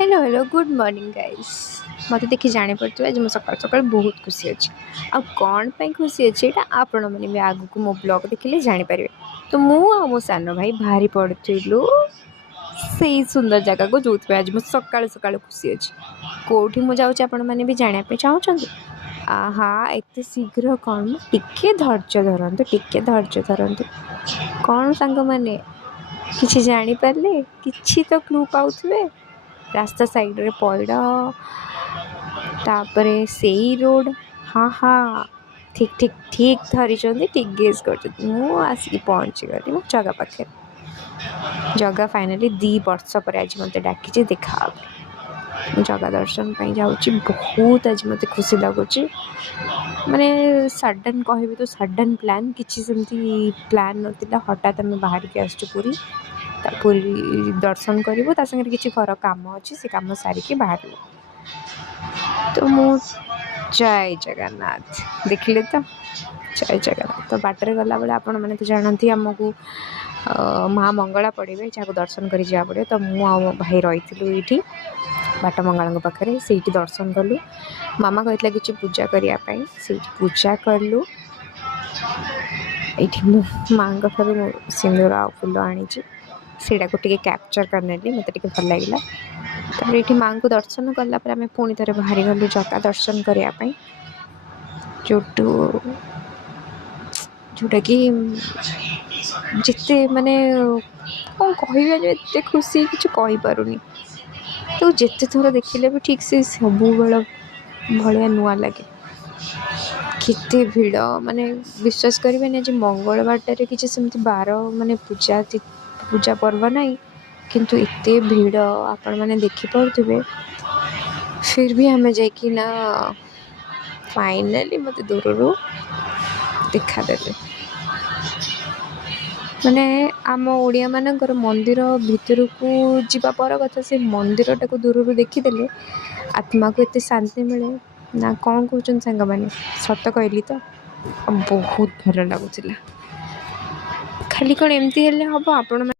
Hello hello good morning guys. मत देखि जानी पड़े आज सकाल सकाल बहुत खुशी अच्छी। आ कौन पे खुशी अच्छी एटा आपण मैंने भी आगु को मो ब्लॉग देखिले जानीपर। तो मु मो सान भाई बाहरी पड़ू से सुंदर जगह को जो आज मो सकाल सकाल खुशी अच्छी। कौटी मुझे आपण मैंने भी जानापी चाहूँगी। आहा एत शीघ्र कौन टिके धैर्य धरतु टिके धैर्य धरतु कौन सांग मैंने किसी जानीपारे किसी तो क्लू पाउथे। रास्ता साइड रे पड़ तापर से रोड। हाँ हाँ ठीक ठीक ठीक धरी ठीक गेस कर आसिक पहुँची गली मो जगह पाखे। जगह फाइनाली 2 वर्ष पर आज मत डाकी देखा जगह दर्शन जाऊँगी। बहुत आज मत खुशी लगुच माने सडन कह तो सडन प्लान किसी सेमती प्लान ना हठात आम बाहर के आसुरी पूरी दर्शन करूँ संगे किसी घर कम अच्छी से कम सारिकी बाहर। तो मु जय जगन्नाथ देखिले तो जय जगन्नाथ। तो बाटर गला बेले आपण मैंने तो जानती आमको माँ मंगला पड़े जहाँ दर्शन कर जा पड़े। तो मु भाई रही ये बाट मंगला पाखे से दर्शन कलु। मामा कहला कि पूजा करने से पूजा कलु। ये माँ सिंदूर आ फुल आनी सीटा को कैप्चर करने मत भल लगे। तापर ये माँ को दर्शन कलापर आम पुणी थे बाहरी गलु जगह दर्शन करने जोटा कि जिते माने कौन कह खुशी किसी कहींपारूनी। तो जिते थर देखिले भी ठीक से सब बेल भाया नुआ लगे। केते भिड़ माने विश्वास करें आज मंगलवार किसी सेमती बार माने पूजा पूजा पर्व नहीं किंतु एते भिड़ आपण मैंने देखिपे। फिर भी आम जाना फाइनाली मत दूर देखादे माने आम ओडिया मानकर मंदिर भितर को जीवा पर कथा से मंदिर टाक दूर देखीदे आत्मा को एते शांति मिले ना। कौन कहते सांग मैंने सत कहली तो बहुत भल लगुला। खाली कौन एमती हम आपण।